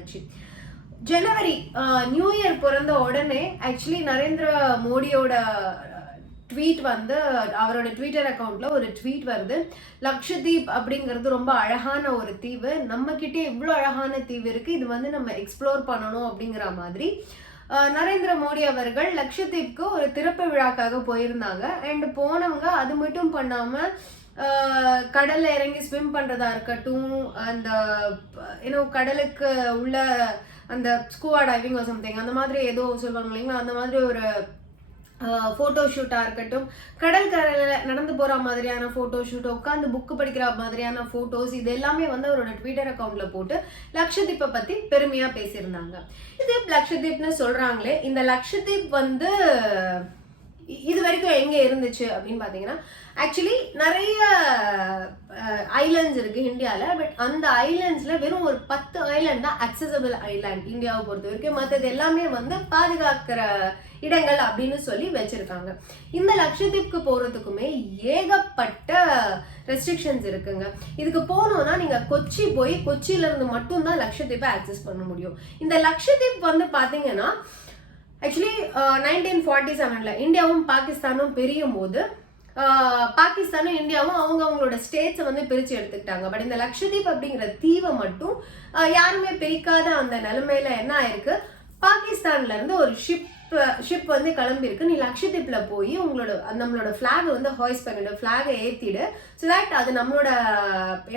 ஆச்சு. ஜனவரி new year பிறந்த உடனே ஆக்சுவலி நரேந்திர மோடியோட ட்வீட் வந்து அவரோட ட்விட்டர் அக்கௌண்ட்ல ஒரு ட்வீட் வருது. லக்ஷதீப் அப்படிங்கிறது ரொம்ப அழகான ஒரு தீவு, நம்ம கிட்டே இவ்வளோ அழகான தீவு இருக்கு, இது வந்து நம்ம எக்ஸ்ப்ளோர் பண்ணணும் அப்படிங்கிற மாதிரி நரேந்திர மோடி அவர்கள் லக்ஷதீப்க்கு ஒரு திறப்பு விழாக்காக போயிருந்தாங்க. அண்ட் போனவங்க அது மட்டும் பண்ணாம கடல்ல இறங்கி ஸ்விம் பண்றதா இருக்கட்டும், அந்த கடலுக்கு உள்ள அந்த ஸ்கூவா டைவிங் சம்திங் அந்த மாதிரி ஏதோ சொல்லுவாங்க இல்லைங்களா, அந்த மாதிரி ஒரு ஃபோட்டோ ஷூட்டாக இருக்கட்டும், கடற்கரையில் நடந்து போகிற மாதிரியான ஃபோட்டோ ஷூட், உட்காந்து புக்கு படிக்கிற மாதிரியான ஃபோட்டோஸ், இது எல்லாமே வந்து அவரோட ட்விட்டர் அக்கௌண்ட்டில் போட்டு லக்ஷதீப்பை பற்றி பெருமையாக பேசியிருந்தாங்க. இது லக்ஷதீப்னு சொல்கிறாங்களே, இந்த லக்ஷதீப் வந்து இது வரைக்கும் எங்கே இருந்துச்சு அப்படின்னு பார்த்தீங்கன்னா, ஆக்சுவலி நிறைய ஐலாண்ட்ஸ் இருக்குது இந்தியாவில். பட் அந்த ஐலாண்ட்ஸில் வெறும் ஒரு 10 ஐலாண்ட் தான் அக்சசபிள் ஐலாண்ட் இந்தியாவை பொறுத்த வரைக்கும். மற்றது எல்லாமே வந்து பாதுகாக்கிற இடங்கள் அப்படின்னு சொல்லி வச்சிருக்காங்க. இந்த லக்ஷதீப்க்கு போகிறதுக்குமே ஏகப்பட்ட ரெஸ்ட்ரிக்ஷன்ஸ் இருக்குங்க. இதுக்கு போகணும்னா நீங்கள் கொச்சி போய் கொச்சியிலேருந்து மட்டும்தான் லக்ஷதீப்பை ஆக்சஸ் பண்ண முடியும். இந்த லக்ஷதீப் வந்து பார்த்தீங்கன்னா ஆக்சுவலி 1947 இந்தியாவும் பாகிஸ்தானும் பிரியும் போது பாகிஸ்தானும் இந்தியாவும் அவங்களோட ஸ்டேட்ஸை வந்து பிரித்து எடுத்துக்கிட்டாங்க. பட் இந்த லக்ஷதீப் அப்படிங்கிற தீவை மட்டும் யாருமே பிரிக்காத அந்த நிலைமையில என்ன ஆயிருக்கு, பாகிஸ்தான்ல இருந்து ஒரு ஷிப் வந்து கிளம்பியிருக்கு, நீ லக்ஷதீப்ல போய் நம்மளோட ஃபிளாகை வந்து ஹாய்ஸ் பண்ணிடு, ஃபிளாகை ஏற்றிடு, ஸோ தட் அது நம்மளோட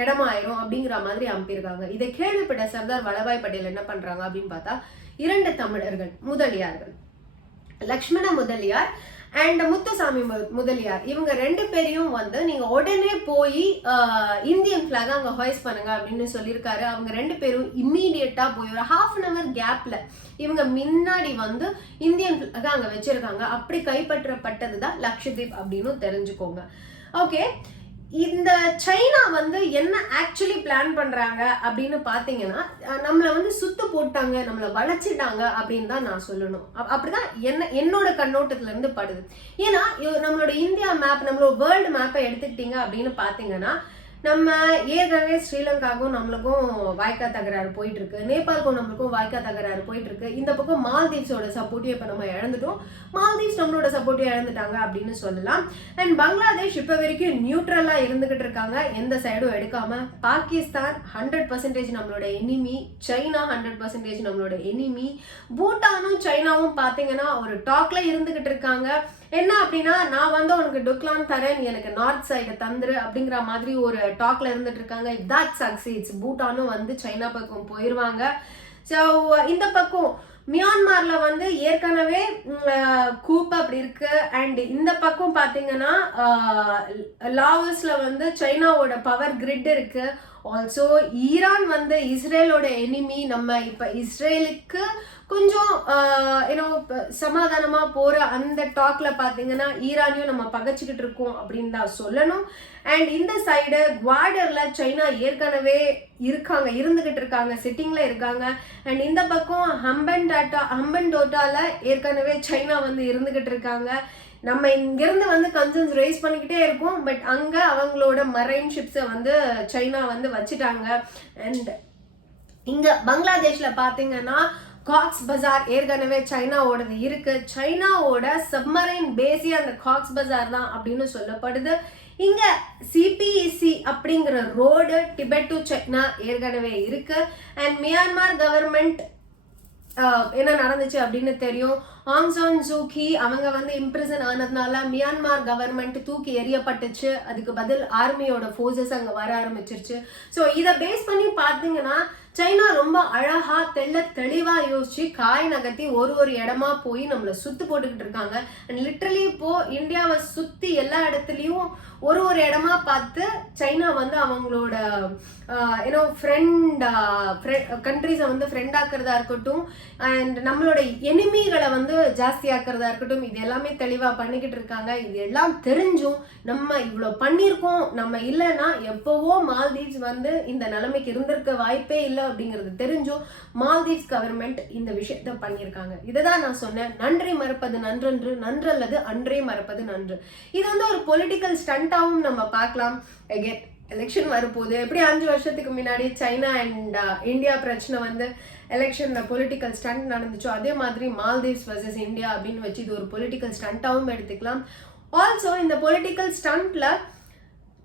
இடமாயிரும் அப்படிங்கிற மாதிரி அனுப்பியிருக்காங்க. இதை கேள்விப்பட்ட சர்தார் வல்லபாய் பட்டேல் என்ன பண்றாங்க அப்படின்னு பார்த்தா, 2 தமிழர்கள் முதலியார்கள், லக்ஷ்மண முதலியார் அண்ட் முத்துசாமி முதலியார், இவங்க 2 பேரையும் வந்து நீங்க உடனே போய் இந்தியன் பிளாக் அங்க ஹாய்ஸ் பண்ணுங்க அப்படின்னு சொல்லியிருக்காரு. அவங்க 2 பேரும் இம்மீடியட்டா போய் ஒரு ½ an hour கேப்ல இவங்க முன்னாடி வந்து இந்தியன் பிளாக் அங்க வச்சிருக்காங்க. அப்படி கைப்பற்றப்பட்டதுதான் லக்ஷதீப் அப்படின்னு தெரிஞ்சுக்கோங்க. ஓகே, இந்த சைனா வந்து என்ன ஆக்சுவலி பிளான் பண்றாங்க அப்படின்னு பாத்தீங்கன்னா, நம்மளை வந்து சுத்து போட்டாங்க, நம்மளை வளைச்சிட்டாங்க அப்படின்னு தான் நான் சொல்லணும். அப்படிதான் என்னோட கண்ணோட்டத்துல இருந்து படுது. ஏன்னா நம்மளோட இந்தியா மேப், நம்மளோட வேர்ல்டு மேப்பை எடுத்துக்கிட்டீங்க அப்படின்னு பாத்தீங்கன்னா, நம்ம ஏற்கனவே ஸ்ரீலங்காவுக்கும் நம்மளுக்கும் வாய்க்கா தகராறு போயிட்டு இருக்கு, நேபாளுக்கும் நம்மளுக்கும் வாய்க்கா தகராறு போயிட்டு இருக்கு. இந்த பக்கம் மால்தீவ்ஸோட சப்போர்ட்டிவ் இப்போ நம்ம இழந்துட்டோம், மால்தீவ்ஸ் நம்மளோட சப்போர்ட்டிவ் இழந்துட்டாங்க அப்படின்னு சொல்லலாம். அண்ட் பங்களாதேஷ் இப்போ வரைக்கும் நியூட்ரலா இருந்துகிட்டு இருக்காங்க, எந்த சைடும் எடுக்காம. பாகிஸ்தான் 100% நம்மளோட எனிமி, சைனா 100% நம்மளோட எனிமி, பூட்டானும் சைனாவும் பார்த்தீங்கன்னா ஒரு டாக்ல இருந்துகிட்டு இருக்காங்க. என்ன அப்படின்னா, நான் வந்து உனக்கு டுக்லான் தரேன், எனக்கு நார்த் சைடை தந்துரு அப்படிங்கிற மாதிரி ஒரு டாக்ல இருந்துட்டு இருக்காங்க. இஃப் தட் சக்சீட்ஸ், பூட்டானும் வந்து சைனா பக்கம் போயிடுவாங்க. ஸோ இந்த பக்கம் மியான்மர்ல வந்து ஏற்கனவே கூப் அப்படி இருக்கு. அண்ட் இந்த பக்கம் பார்த்தீங்கன்னா லாவோஸ்ல வந்து சைனாவோட பவர் கிரிட் இருக்கு. ஆல்சோ ஈரான் வந்து இஸ்ரேலோட எனிமி. நம்ம இப்போ இஸ்ரேலுக்கு கொஞ்சம் சமாதானமா போற அந்த டாக்ல பாத்தீங்கன்னா ஈரானையும் நம்ம பகைச்சிக்கிட்டு இருக்கோம் அப்படின்னு தான் சொல்லணும். அண்ட் இந்த சைடு குவாடர்ல சைனா ஏற்கனவே இருந்துகிட்டு இருக்காங்க, சிட்டிங்ல இருக்காங்க. அண்ட் இந்த பக்கம் ஹம்பன்டோட்டால ஏற்கனவே சைனா வந்து இருந்துகிட்டு இருக்காங்க. நம்ம இங்கிருந்து வந்து கன்சர்ன்ஸ் ரைஸ் பண்ணிக்கிட்டே இருக்கோம். பட் அங்க அவங்களோட மரைன் ஷிப்ஸை வந்து சைனா வந்து வச்சுட்டாங்க. அண்ட் இங்க பங்களாதேஷ்ல பாத்தீங்கன்னா காக்ஸ் பஜார் ஏற்கனவே சைனாவோடது இருக்கு. சைனாவோட சப்மரைன் பேஸே அந்த காக்ஸ் பஜார் தான் அப்படின்னு சொல்லப்படுது. இங்க சிபிஇசி அப்படிங்கிற ரோடு டிபெட் டு சைனா ஏற்கனவே இருக்கு. அண்ட் மியான்மர் கவர்மெண்ட் என்ன நடந்துச்சு அப்படின்னு தெரியும். ஆங் சான் சூகி அவங்க வந்து இம்ப்ரிசன் ஆனதுனால மியான்மர் கவர்மெண்ட் தூக்கி எறியப்பட்டுச்சு. அதுக்கு பதில் ஆர்மியோட ஃபோர்ஸஸ் அங்கே வர ஆரம்பிச்சிருச்சு. ஸோ இதை பேஸ் பண்ணி பார்த்தீங்கன்னா சைனா ரொம்ப அழகா தெளிவா யோசிச்சு காய் நகர்த்தி ஒரு இடமா போய் நம்மளை சுத்து போட்டுக்கிட்டு இருக்காங்க. அண்ட் லிட்டரலி இப்போ இந்தியாவை சுத்தி எல்லா இடத்துலயும் ஒரு இடமா பார்த்து சைனா வந்து அவங்களோட கண்ட்ரிஸை வந்து ஃப்ரெண்ட் ஆக்குறதா இருக்கட்டும், அண்ட் நம்மளோட எனிமிகளை வந்து ஜாஸ்தி ஆக்குறதா இருக்கட்டும், இது எல்லாமே தெளிவா பண்ணிக்கிட்டு இருக்காங்க. இது எல்லாம் தெரிஞ்சும் நம்ம இவ்வளோ பண்ணியிருக்கோம், நம்ம இல்லைன்னா எப்பவோ மால்தீவ்ஸ் வந்து இந்த நிலைமைக்கு இருந்திருக்க வாய்ப்பே இல்லை அப்படிங்கிறது தெரிஞ்சும் மால்தீவ்ஸ் கவர்மெண்ட் இந்த விஷயத்த பண்ணியிருக்காங்க. இதைதான் நான் சொன்னேன், நன்றி மறப்பது நன்றன்று, நன்றல்லது அன்றே மறப்பது நன்று. இது வந்து ஒரு பொலிட்டிக்கல் ஸ்டண்டாவும் நம்ம பார்க்கலாம். எலெக்ஷன் வரப்போகுது. எப்படி 5 வருஷத்துக்கு முன்னாடி சைனா அண்ட் இந்தியா பிரச்சனை வந்து எலெக்ஷனில் பொலிட்டிக்கல் ஸ்டண்ட் நடந்துச்சோ அதே மாதிரி மால்தீவ்ஸ் வர்சஸ் இந்தியா அப்படின்னு வச்சு இது ஒரு பொலிட்டிக்கல் ஸ்டண்ட்டாகவும் எடுத்துக்கலாம். ஆல்சோ இந்த பொலிட்டிக்கல் ஸ்டண்ட்ல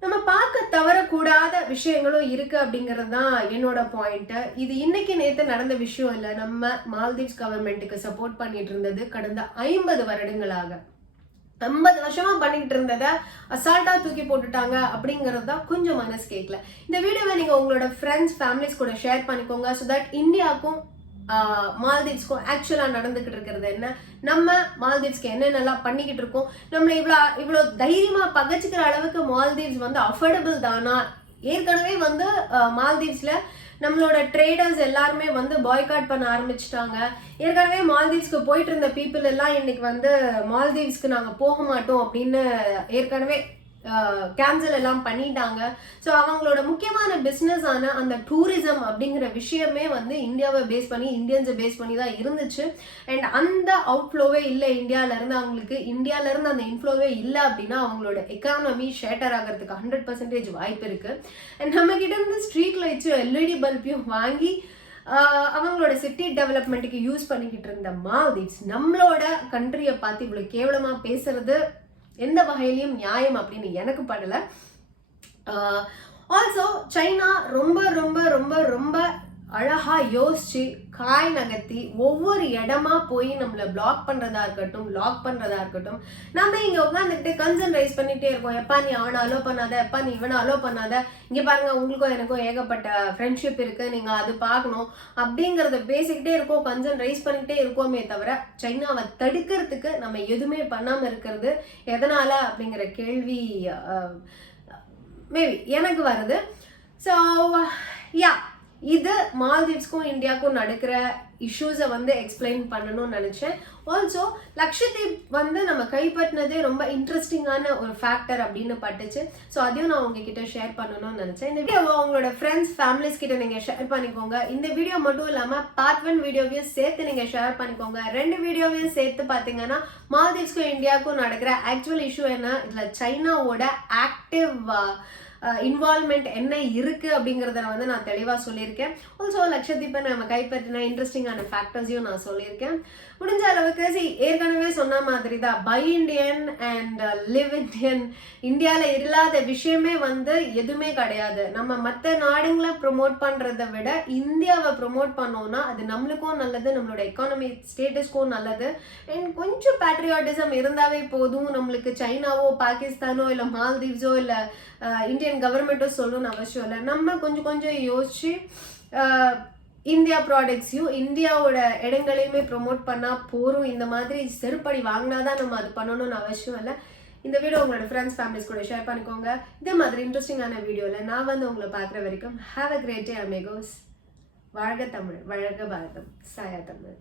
நம்ம பார்க்க தவறக்கூடாத விஷயங்களும் இருக்கு அப்படிங்கிறது தான் என்னோட பாயிண்ட். இது இன்னைக்கு நேற்று நடந்த விஷயம் இல்லை. நம்ம மால்தீவ்ஸ் கவர்மெண்ட்டுக்கு சப்போர்ட் பண்ணிட்டு இருந்தது கடந்த 50 வருடங்களாக 50 வருஷமா பண்ணிக்கிட்டு இருந்ததை அசால்ட்டா தூக்கி போட்டுட்டாங்க அப்படிங்கிறது தான் கொஞ்சம் மனசு கேட்கல. இந்த வீடியோவை நீங்க உங்களோட ஃப்ரெண்ட்ஸ் ஃபேமிலிஸ் கூட ஷேர் பண்ணிக்கோங்க. ஸோ தட் இந்தியாவுக்கும் மால்தீவ்ஸ்க்கும் ஆக்சுவலாக நடந்துக்கிட்டு இருக்கிறது என்ன, நம்ம மால்தீவ்ஸ்க்கு என்னென்னலாம் பண்ணிக்கிட்டு இருக்கோம், நம்மளை இவ்வளோ தைரியமாக பகச்சிக்கிற அளவுக்கு மால்தீவ்ஸ் வந்து அஃபோர்டபுள் தானா. ஏற்கனவே வந்து மால்தீவ்ஸில் நம்மளோட ட்ரேடர்ஸ் எல்லாருமே வந்து பாய்காட் பண்ண ஆரம்பிச்சிட்டாங்க. ஏற்கனவே மால்தீவ்ஸ்க்கு போயிட்டு இருந்த பீப்புள் எல்லாம் இன்னைக்கு வந்து மால்தீவ்ஸ்க்கு நாங்கள் போக மாட்டோம் அப்படின்னு ஏற்கனவே கேன்சல் எல்லாம் பண்ணிட்டாங்க. ஸோ அவங்களோட முக்கியமான பிஸ்னஸ் ஆன அந்த டூரிசம் அப்படிங்கிற விஷயமே வந்து இந்தியாவை பேஸ் பண்ணி இந்தியன்ஸை பேஸ் பண்ணி தான் இருந்துச்சு. அண்ட் அந்த அவுட்ஃப்ளோவே இல்லை இந்தியாவிலேருந்து. அவங்களுக்கு இந்தியாவிலேருந்து அந்த இன்ஃப்ளோவே இல்லை அப்படின்னா அவங்களோட எக்கானமி ஷேட்டர் ஆகிறதுக்கு 100% வாய்ப்பு இருக்கு. அண்ட் நம்ம கிட்ட இருந்து ஸ்ட்ரீட் லைட்ஸும் எல்இடி பல்பையும் வாங்கி அவங்களோட சிட்டி டெவலப்மெண்ட்டுக்கு யூஸ் பண்ணிக்கிட்டு இருந்த மால்தீவ்ஸ் நம்மளோட கண்ட்ரியை பார்த்து இவ்வளோ கேவலமாக பேசுறது எந்த வகையிலையும் நியாயம் அப்படின்னு எனக்கு படல. ஆல்சோ சைனா ரொம்ப ரொம்ப ரொம்ப ரொம்ப அழகா யோசிச்சு காய் நகர்த்தி ஒவ்வொரு இடமா போய் நம்மளை பிளாக் பண்றதா இருக்கட்டும், லாக் பண்றதா இருக்கட்டும், நம்ம இங்க உட்காந்துக்கிட்டு கன்சர்ன் ரைஸ் பண்ணிட்டே இருக்கோம். எப்பா நீ அவனை அலோ பண்ணாத, எப்பா நீ இவனை அலோ பண்ணாத, இங்க பாருங்க உங்களுக்கும் எனக்கும் ஏகப்பட்ட ஃப்ரெண்ட்ஷிப் இருக்கு, நீங்க அது பார்க்கணும் அப்படிங்கறத பேசிக்கிட்டே இருக்கோம், கன்சர்ன் ரைஸ் பண்ணிக்கிட்டே இருக்கோமே தவிர சைனாவை தடுக்கிறதுக்கு நம்ம எதுவுமே பண்ணாம இருக்கிறது எதனால அப்படிங்கிற கேள்வி மேபி எனக்கு வருது. ஸோ யா, இது மால்தீவ்ஸ்க்கும் இந்தியாவுக்கும் நடக்கிற இஷ்யூஸை வந்து எக்ஸ்பிளைன் பண்ணணும்னு நினச்சேன். ஆல்சோ லக்ஷதீப் வந்து நம்ம கைப்பற்றினதே ரொம்ப இன்ட்ரெஸ்டிங்கான ஒரு ஃபேக்டர் அப்படின்னு பட்டுச்சு. ஸோ அதையும் நான் உங்ககிட்ட ஷேர் பண்ணணும்னு நினச்சேன். இந்த வீடியோவை உங்களோட ஃப்ரெண்ட்ஸ் ஃபேமிலிஸ் கிட்ட நீங்கள் ஷேர் பண்ணிக்கோங்க. இந்த வீடியோ மட்டும் இல்லாமல் பார்ட் 1 வீடியோவையும் சேர்த்து நீங்கள் ஷேர் பண்ணிக்கோங்க. 2 வீடியோவையும் சேர்த்து பார்த்தீங்கன்னா மால்தீவ்ஸ்க்கும் இந்தியாவுக்கும் நடக்கிற ஆக்சுவல் இஷ்யூ என்ன, இதில் சைனாவோட ஆக்டிவ் இன்வால்மெண்ட் என்ன இருக்கு அப்படிங்கிறத வந்து நான் தெளிவாக சொல்லியிருக்கேன். ஆல்சோ லக்ஷதீப்பை நம்ம கைப்பற்றின இன்ட்ரெஸ்டிங்கான ஃபேக்டர்ஸையும் நான் சொல்லியிருக்கேன். முடிஞ்ச அளவுக்கு ஏற்கனவே சொன்ன மாதிரி தான் buy Indian and live Indian. இந்தியாவில் இல்லாத விஷயமே வந்து எதுவுமே கிடையாது. நம்ம மற்ற நாடுங்களை ப்ரொமோட் பண்ணுறதை விட இந்தியாவை ப்ரொமோட் பண்ணோம்னா அது நம்மளுக்கும் நல்லது, நம்மளோட எக்கானமி ஸ்டேட்டஸ்க்கும் நல்லது. அண்ட் கொஞ்சம் பேட்ரியாட்டிசம் இருந்தாவே போதும். நம்மளுக்கு சைனாவோ பாகிஸ்தானோ இல்லை மால்தீவ்ஸோ இல்லை இந்தியன் கவர்மெண்ட்டோ சொல்லணும்னு அவசியம் இல்லை. நம்ம கொஞ்சம் யோசிச்சு இந்தியா ப்ராடக்ட்ஸையும் இந்தியாவோட இடங்களையுமே ப்ரொமோட் பண்ணால் போகிறோம். இந்த மாதிரி செருப்படி வாங்கினாதான் நம்ம அது பண்ணணும்னு அவசியம் இல்லை. இந்த வீடியோ உங்களோட ஃப்ரெண்ட்ஸ் ஃபேமிலிஸ் கூட ஷேர் பண்ணிக்கோங்க. இதே மாதிரி இன்ட்ரெஸ்டிங்கான வீடியோவில் நான் வந்து உங்களை பார்க்குற வரைக்கும் ஹாவ் அ கிரேட் டே அமேகோஸ். வாழ்க தமிழ், வாழ்க பாரதம், சாயா தமிழ்.